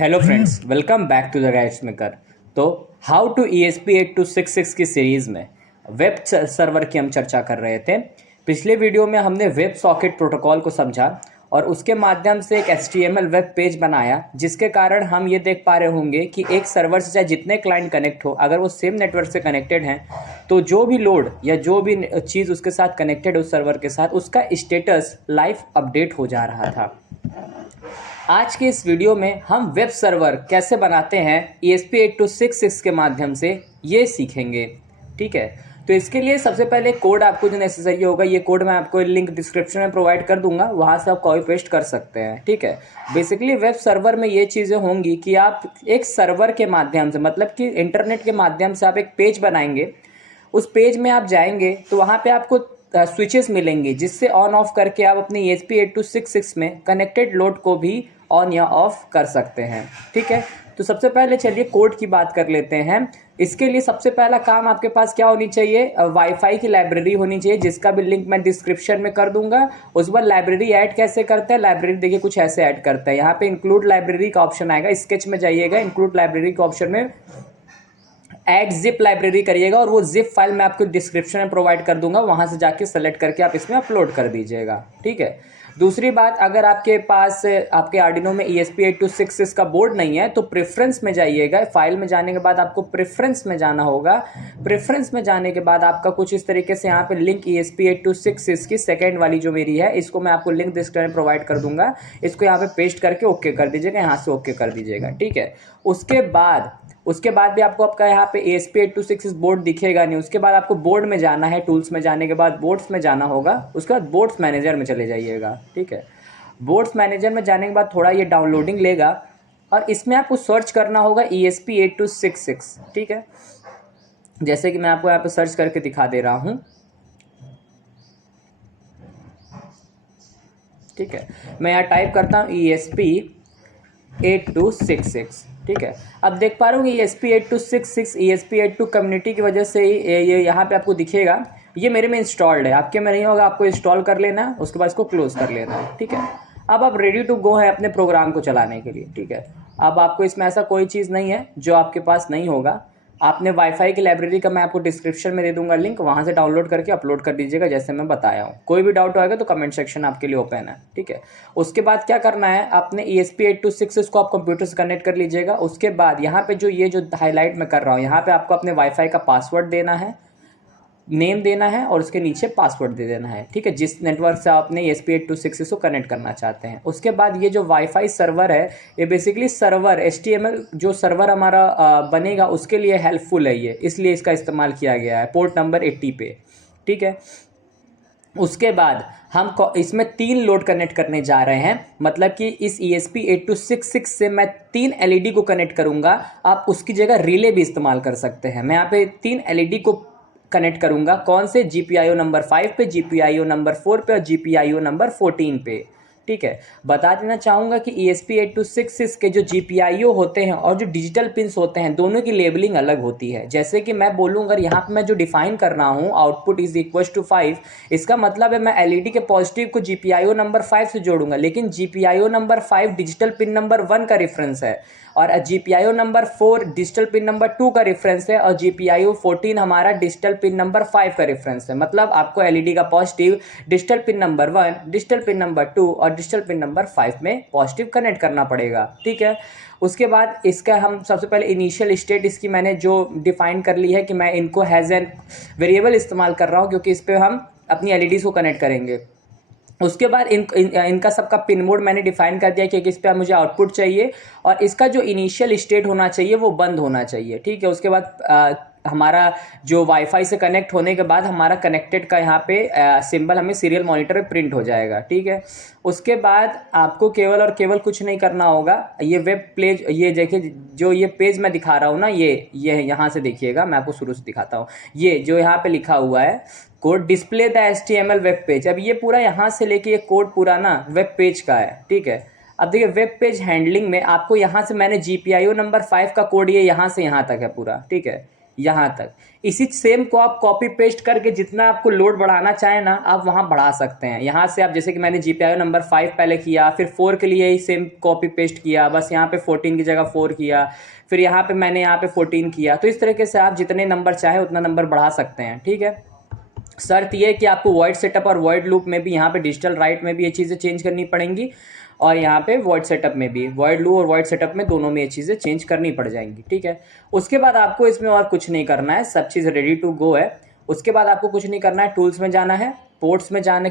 Hello friends, welcome back to the guides maker. तो how to ESP8266 की series में web server की हम चर्चा कर रहे थे। पिछले वीडियो में हमने वेब सॉकेट प्रोटोकॉल को समझा और उसके माध्यम से एक HTML वेब पेज बनाया, जिसके कारण हम ये देख पा रहे होंगे कि एक सर्वर से चाहे जितने क्लाइंट कनेक्ट हो, अगर वो सेम नेटवर्क से कनेक्टेड हैं तो जो भी लोड या जो भी चीज़ उसके साथ कनेक्टेड है उस सर्वर के साथ, उसका स्टेटस लाइव अपडेट हो जा रहा था। आज के इस वीडियो में हम वेब सर्वर कैसे बनाते हैं ESP8266 के माध्यम से ये सीखेंगे। ठीक है, तो इसके लिए सबसे पहले कोड आपको जो नेसेसरी होगा, ये कोड मैं आपको लिंक डिस्क्रिप्शन में प्रोवाइड कर दूंगा, वहाँ से आप कॉपी पेस्ट कर सकते हैं। ठीक है, बेसिकली वेब सर्वर में ये चीज़ें होंगी कि आप एक सर्वर के माध्यम से, मतलब कि इंटरनेट के माध्यम से आप एक पेज बनाएंगे। उस पेज में आप जाएंगे तो वहाँ पे आपको स्विचेस मिलेंगे, जिससे ऑन ऑफ करके आप अपने ESP8266 में कनेक्टेड लोड को भी ऑन या ऑफ कर सकते हैं। ठीक है, तो सबसे पहले चलिए कोड की बात कर लेते हैं। इसके लिए सबसे पहला काम आपके पास क्या होनी चाहिए, वाईफाई की लाइब्रेरी होनी चाहिए, जिसका भी लिंक मैं डिस्क्रिप्शन में कर दूंगा। उसके बाद लाइब्रेरी ऐड कैसे करते हैं, लाइब्रेरी देखिए कुछ ऐसे ऐड करते हैं। यहाँ पे इंक्लूड लाइब्रेरी का ऑप्शन आएगा, स्केच में जाइएगा, इंक्लूड लाइब्रेरी के ऑप्शन में ऐड जिप लाइब्रेरी करिएगा और वो जिप फाइल मैं आपको डिस्क्रिप्शन में प्रोवाइड कर दूंगा, वहां से जाके सेलेक्ट करके आप इसमें अपलोड कर दीजिएगा। ठीक है, दूसरी बात, अगर आपके पास आपके आर्डिनो में ESP8266 का बोर्ड नहीं है तो प्रेफरेंस में जाइएगा। फाइल में जाने के बाद आपको प्रेफरेंस में जाना होगा। प्रेफरेंस में जाने के बाद आपका कुछ इस तरीके से यहाँ पे लिंक ESP8266 की सेकेंड वाली जो मेरी है, इसको मैं आपको लिंक डिस्क्रिप्शन में प्रोवाइड कर दूंगा। इसको यहाँ पे पेस्ट करके ओके कर दीजिएगा, यहाँ से ओके कर दीजिएगा। ठीक है, उसके बाद भी आपको आपका यहाँ पे ESP8266 बोर्ड दिखेगा नहीं। उसके बाद आपको बोर्ड में जाना है, टूल्स में जाने के बाद बोर्ड्स में जाना होगा। उसके बाद बोर्ड्स मैनेजर में चले जाइएगा। ठीक है, बोर्ड्स मैनेजर में जाने के बाद थोड़ा ये डाउनलोडिंग लेगा और इसमें आपको सर्च करना होगा ESP8266। ठीक है, जैसे कि मैं आपको यहाँ पे सर्च करके दिखा दे रहा हूँ। ठीक है, मैं यहाँ टाइप करता हूँ ESP8266। ठीक है, अब देख पा रहा हूँ ESP8266 ESP82 कम्युनिटी की वजह से ये यहाँ पे आपको दिखेगा। ये मेरे में इंस्टॉल्ड है, आपके में नहीं होगा, आपको इंस्टॉल कर लेना है, उसके बाद इसको क्लोज कर लेना है। ठीक है, अब आप रेडी टू गो है अपने प्रोग्राम को चलाने के लिए। ठीक है, अब आपको इसमें ऐसा कोई चीज़ नहीं है जो आपके पास नहीं होगा। आपने वाईफाई की लाइब्रेरी का मैं आपको डिस्क्रिप्शन में दे दूंगा लिंक, वहाँ से डाउनलोड करके अपलोड कर दीजिएगा जैसे मैं बताया हूँ। कोई भी डाउट आएगा तो कमेंट सेक्शन आपके लिए ओपन है। ठीक है, उसके बाद क्या करना है, आपने ESP8266 को आप कंप्यूटर से कनेक्ट कर लीजिएगा। उसके बाद यहाँ पे जो ये जो हाईलाइट मैं कर रहा हूँ, यहाँ पे आपको अपने वाईफाई का पासवर्ड देना है, नेम देना है और उसके नीचे पासवर्ड दे देना है। ठीक है, जिस नेटवर्क से आपने ESP8266 को कनेक्ट करना चाहते हैं। उसके बाद ये जो वाईफाई सर्वर है, ये बेसिकली सर्वर HTML जो सर्वर हमारा बनेगा उसके लिए हेल्पफुल है ये, इसलिए इसका इस्तेमाल किया गया है पोर्ट नंबर 80 पे। ठीक है, उसके बाद हम इसमें 3 लोड कनेक्ट करने जा रहे हैं, मतलब कि इस ESP8266 से मैं 3 LED को कनेक्ट करूंगा। आप उसकी जगह रिले भी इस्तेमाल कर सकते हैं। मैं यहाँ पे 3 LED को कनेक्ट करूंगा, कौन से, GPIO नंबर 5 पे, GPIO नंबर 4 पे और GPIO नंबर 14 पे। ठीक है, बता देना चाहूँगा कि ESP8266 के जो GPIO होते हैं और जो डिजिटल पिंस होते हैं, दोनों की लेबलिंग अलग होती है। जैसे कि मैं बोलूँ, अगर यहाँ पे मैं जो डिफाइन कर रहा हूँ आउटपुट इज इक्वल टू 5, इसका मतलब है मैं LED के पॉजिटिव को GPIO नंबर 5 से जोड़ूंगा, लेकिन GPIO number 5 digital pin number 1 का रेफरेंस है और GPIO number 4 digital pin number 2 का रेफरेंस है और GPIO 14 हमारा डिजिटल पिन नंबर 5 का रेफरेंस है। मतलब आपको LED का positive digital pin number 1, digital pin number 2 और डिजिटल पिन नंबर 5 में पॉजिटिव कनेक्ट करना पड़ेगा। ठीक है, उसके बाद इसका हम सबसे पहले इनिशियल स्टेट इसकी मैंने जो डिफाइन कर ली है कि मैं इनको हैज़ एन वेरिएबल इस्तेमाल कर रहा हूँ, क्योंकि इस पर हम अपनी LEDs को कनेक्ट करेंगे। उसके बाद इनका सबका पिन मोड मैंने डिफाइन कर दिया, क्योंकि इस पर मुझे आउटपुट चाहिए और इसका जो इनिशियल स्टेट होना चाहिए वो बंद होना चाहिए। ठीक है, उसके बाद हमारा जो वाईफाई से कनेक्ट होने के बाद हमारा कनेक्टेड का यहाँ पे सिंबल हमें सीरियल मॉनिटर पे प्रिंट हो जाएगा। ठीक है, उसके बाद आपको केवल और केवल कुछ नहीं करना होगा। ये वेब पेज, ये देखिए जो ये पेज मैं दिखा रहा हूँ ना, ये यहाँ से देखिएगा, मैं आपको शुरू से दिखाता हूँ। ये जो यहाँ पे लिखा हुआ है code display the HTML web page, अब ये पूरा यहाँ से लेके ये कोड पूरा ना वेब पेज का है। ठीक है, अब देखिए वेब पेज हैंडलिंग में आपको यहाँ से मैंने GPIO नंबर 5 का कोड ये यहाँ से यहाँ तक है पूरा। ठीक है, यहाँ तक। इसी सेम को आप कॉपी पेस्ट करके जितना आपको लोड बढ़ाना चाहें ना, आप वहाँ बढ़ा सकते हैं। यहाँ से आप जैसे कि मैंने GPIO नंबर 5 पहले किया, फिर 4 के लिए ही सेम कॉपी पेस्ट किया, बस यहाँ पे 14 की जगह 4 किया, फिर यहाँ पे मैंने यहाँ पे 14 किया। तो इस तरीके से आप जितने नंबर चाहे उतना नंबर बढ़ा सकते हैं, ठीक है। शर्त यह है कि आपको वॉइड सेटअप और वॉइड लूप में भी, यहाँ पे डिजिटल राइट में भी ये चीज़ें चेंज करनी पड़ेंगी, और यहाँ पे वॉइड सेटअप में भी, वॉइड लूप और वॉइड सेटअप में दोनों में ये चीज़ें चेंज करनी पड़ जाएंगी, ठीक है। उसके बाद आपको इसमें और कुछ नहीं करना है, सब चीज़ रेडी टू गो है। उसके बाद आपको कुछ नहीं करना है, टूल्स में जाना है, पोर्ट्स में जाने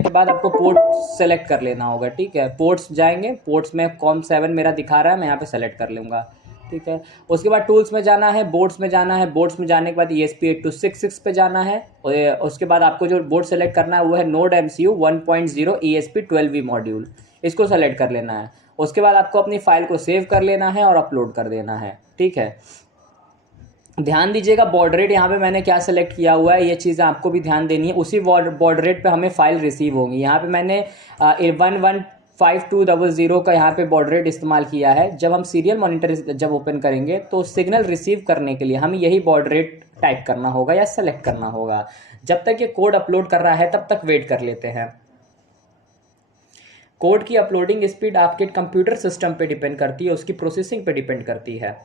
के बाद आपको पोर्ट सेलेक्ट कर लेना होगा, ठीक है। पोर्ट्स जाएंगे, पोर्ट्स में COM7 मेरा दिखा रहा है, मैं यहाँ पे सेलेक्ट कर लूँगा, ठीक है। उसके बाद टूल्स में जाना है, बोर्ड्स में जाना है, बोर्ड्स में जाने के बाद ESP8266 पे जाना है। और उसके बाद आपको जो बोर्ड सेलेक्ट करना है वो है नोड MCU 1.0 ESP12V मॉड्यूल, इसको सेलेक्ट कर लेना है। उसके बाद आपको अपनी फाइल को सेव कर लेना है और अपलोड कर देना है, ठीक है। ध्यान दीजिएगा बॉर्डर रेट यहाँ पे मैंने क्या सेलेक्ट किया हुआ है, ये चीज़ें आपको भी ध्यान देनी है। उसी बॉर्डर रेट पे हमें फाइल रिसीव होंगी। यहाँ पे मैंने 115.200 का यहाँ पे बॉर्डर रेट इस्तेमाल किया है। जब हम सीरियल मॉनिटर जब ओपन करेंगे तो सिग्नल रिसीव करने के लिए हमें यही बॉर्डर रेट टाइप करना होगा या सेलेक्ट करना होगा। जब तक ये कोड अपलोड कर रहा है तब तक वेट कर लेते हैं। कोड की अपलोडिंग स्पीड आपके कंप्यूटर सिस्टम पे डिपेंड करती है, उसकी प्रोसेसिंग पे डिपेंड करती है।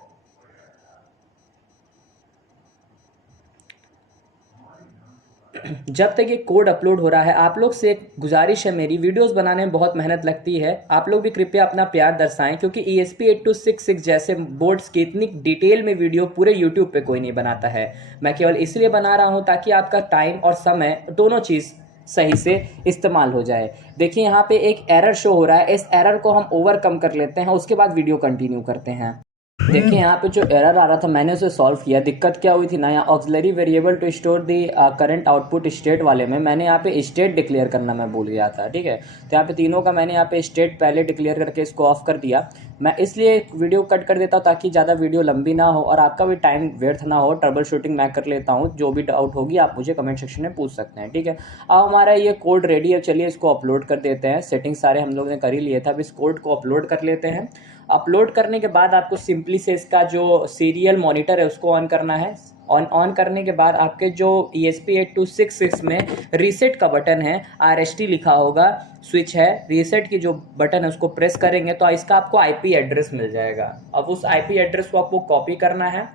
जब तक ये कोड अपलोड हो रहा है, आप लोग से एक गुजारिश है मेरी, वीडियोस बनाने में बहुत मेहनत लगती है, आप लोग भी कृपया अपना प्यार दर्शाएं, क्योंकि ESP8266 जैसे बोर्ड्स की इतनी डिटेल में वीडियो पूरे यूट्यूब पे कोई नहीं बनाता है। मैं केवल इसलिए बना रहा हूं ताकि आपका टाइम और समय दोनों चीज़ सही से इस्तेमाल हो जाए। देखिए यहाँ पे एक एरर शो हो रहा है, इस एरर को हम ओवरकम कर लेते हैं, उसके बाद वीडियो कंटिन्यू करते हैं। देखिए यहाँ पे जो एरर आ रहा था मैंने उसे सॉल्व किया। दिक्कत क्या हुई थी ना, यहाँ auxiliary variable to store the current output state वाले में मैंने यहाँ पे स्टेट डिक्लेयर करना मैं भूल गया था, ठीक है। तो यहाँ पे तीनों का मैंने यहाँ पे स्टेट पहले डिक्लेयर करके इसको ऑफ कर दिया। मैं इसलिए वीडियो कट कर देता हूँ ताकि ज़्यादा वीडियो लंबी ना हो और आपका भी टाइम व्यर्थ ना हो। ट्रबल शूटिंग मैं कर लेता हूँ, जो भी डाउट होगी आप मुझे कमेंट सेक्शन में पूछ सकते हैं, ठीक है। अब हमारा ये कोड रेडी है, चलिए इसको अपलोड कर देते हैं। सेटिंग सारे हम लोग ने कर ही लिए था, अब इस कोड को अपलोड कर लेते हैं। अपलोड करने के बाद आपको सिंपली से इसका जो सीरियल मॉनिटर है उसको ऑन करना है। ऑन करने के बाद आपके जो ESP8266 में रीसेट का बटन है, RST लिखा होगा, स्विच है, रीसेट की जो बटन है उसको प्रेस करेंगे तो इसका आपको IP एड्रेस मिल जाएगा। अब उस IP एड्रेस को आपको कॉपी करना है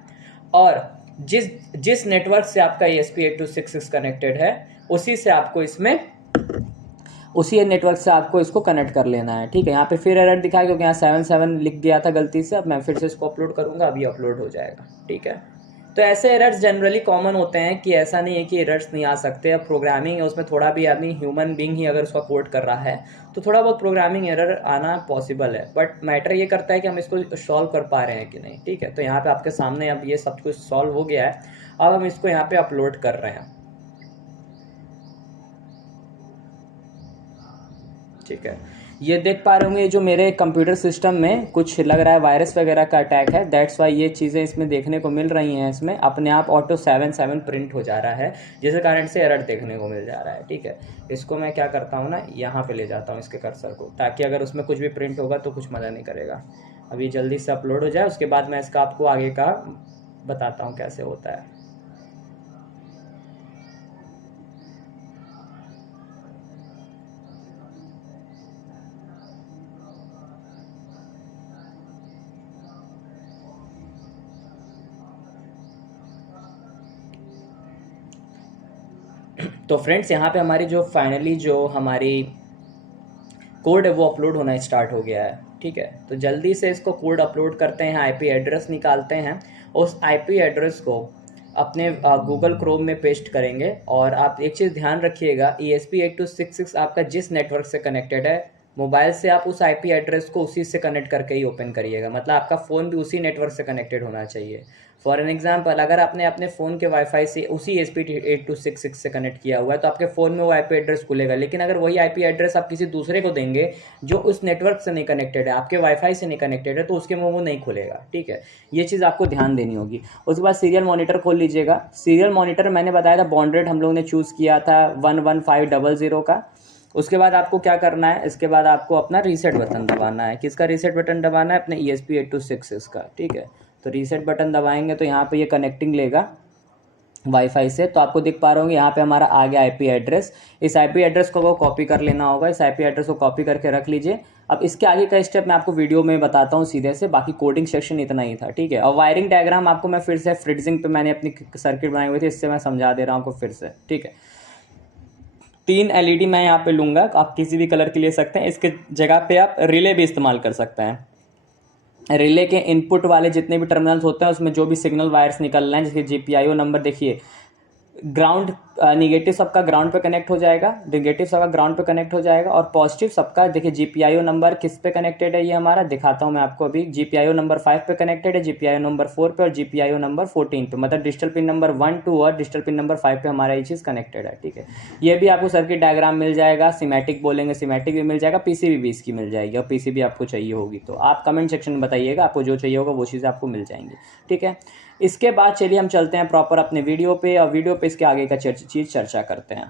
और जिस नेटवर्क से आपका ESP8266 कनेक्टेड है उसी नेटवर्क से आपको इसको कनेक्ट कर लेना है, ठीक है। यहाँ पे फिर एरर दिखाया क्योंकि यहाँ 77 लिख दिया था गलती से। अब मैं फिर से इसको अपलोड करूँगा, अभी अपलोड हो जाएगा, ठीक है। तो ऐसे एरर्स जनरली कॉमन होते हैं, कि ऐसा नहीं है कि एरर्स नहीं आ सकते। अब प्रोग्रामिंग है, उसमें थोड़ा भी आदमी ह्यूमन बीइंग ही अगर उसका कोड कर रहा है तो थोड़ा बहुत प्रोग्रामिंग एरर आना पॉसिबल है, बट मैटर ये करता है कि हम इसको सॉल्व कर पा रहे हैं कि नहीं, ठीक है। तो यहाँ पे आपके सामने अब ये सब कुछ सॉल्व हो गया है। अब हम इसको यहाँ पे अपलोड कर रहे हैं, ठीक है। ये देख पा रहे होंगे जो मेरे कंप्यूटर सिस्टम में कुछ लग रहा है वायरस वगैरह का अटैक है, दैट्स वाई ये चीज़ें इसमें देखने को मिल रही हैं। इसमें अपने आप ऑटो 77 प्रिंट हो जा रहा है, जिसके कारण से एरर देखने को मिल जा रहा है, ठीक है। इसको मैं क्या करता हूँ ना, यहाँ पे ले जाता हूँ इसके कर्सर को, ताकि अगर उसमें कुछ भी प्रिंट होगा तो कुछ मज़ा नहीं करेगा। अब ये जल्दी से अपलोड हो जाए, उसके बाद मैं इसका आपको आगे का बताता हूँ कैसे होता है। तो फ्रेंड्स यहाँ पे हमारी जो फाइनली जो हमारी कोड है वो अपलोड होना स्टार्ट हो गया है, ठीक है। तो जल्दी से इसको कोड अपलोड करते हैं, IP एड्रेस निकालते हैं, उस IP एड्रेस को अपने गूगल क्रोम में पेस्ट करेंगे। और आप एक चीज़ ध्यान रखिएगा, ESP8266 आपका जिस नेटवर्क से कनेक्टेड है मोबाइल से, आप उस IP एड्रेस को उसी से कनेक्ट करके ही ओपन करिएगा। मतलब आपका फ़ोन भी उसी नेटवर्क से कनेक्टेड होना चाहिए। फॉर एन एग्जांपल, अगर आपने अपने फ़ोन के वाईफाई से उसी ESP8266 से कनेक्ट किया हुआ है तो आपके फ़ोन में वो IP एड्रेस खुलेगा। लेकिन अगर वही IP एड्रेस आप किसी दूसरे को देंगे जो उस नेटवर्क से नहीं कनेक्टेड है, आपके वाईफाई से नहीं कनेक्टेड है, तो उसके में वो नहीं खुलेगा, ठीक है। ये चीज़ आपको ध्यान देनी होगी। उसके बाद सीरियल मॉनिटर खोल लीजिएगा। सीरियल मॉनिटर मैंने बताया था बॉन्ड रेट हम लोग ने चूज़ किया था 11500 का। उसके बाद आपको क्या करना है, इसके बाद आपको अपना रीसेट बटन दबाना है। किसका रीसेट बटन दबाना है? अपने ESP8266 का, ठीक है। तो रीसेट बटन दबाएंगे तो यहाँ पे ये कनेक्टिंग लेगा वाईफाई से। तो आपको दिख पा रहा होंगे यहाँ पे हमारा आ गया आईपी एड्रेस। इस आईपी एड्रेस को वो कॉपी कर लेना होगा, इस आईपी एड्रेस को कॉपी करके रख लीजिए। अब इसके आगे का स्टेप मैं आपको वीडियो में बताता हूँ सीधे से, बाकी कोडिंग सेक्शन इतना ही था, ठीक है। और वायरिंग डायग्राम आपको मैं फिर से फ्रिट्जिंग पे मैंने अपनी सर्किट बनाई हुई थी, इससे मैं समझा दे रहा हूँ आपको फिर से, ठीक है। 3 एलईडी मैं यहाँ पे लूँगा, आप किसी भी कलर की ले सकते हैं। इसके जगह पे आप रिले भी इस्तेमाल कर सकते हैं। रिले के इनपुट वाले जितने भी टर्मिनल्स होते हैं उसमें जो भी सिग्नल वायर्स निकल रहे हैं, जैसे जीपीआईओ नंबर देखिए, ग्राउंड निगेटिव सबका ग्राउंड पे कनेक्ट हो जाएगा, निगेटिव सबका ग्राउंड पे कनेक्ट हो जाएगा, और पॉजिटिव सबका देखिए जीपीआईओ नंबर किस पे कनेक्टेड है, ये हमारा दिखाता हूँ मैं आपको अभी। जीपीआईओ नंबर 5 पे कनेक्टेड है, जीपीआईओ नंबर 4 पे और जीपीआईओ नंबर 14 पे, मतलब डिजिटल पिन नंबर 1, 2 और डिजिटल पिन नंबर 5 पे हमारा ये चीज़ कनेक्टेड है, ठीक है। ये भी आपको सर्किट डायग्राम मिल जाएगा, सीमेटिक बोलेंगे सीमेटिक भी मिल जाएगा, पीसीबी भी इसकी मिल जाएगी, और पीसीबी आपको चाहिए होगी तो आप कमेंट सेक्शन में बताइएगा, आपको जो चाहिए होगा वो चीज़ें आपको मिल जाएंगी, ठीक है। इसके बाद चलिए हम चलते हैं प्रॉपर अपने वीडियो पे, और वीडियो पे इसके आगे का चीज़ चर्चा करते हैं।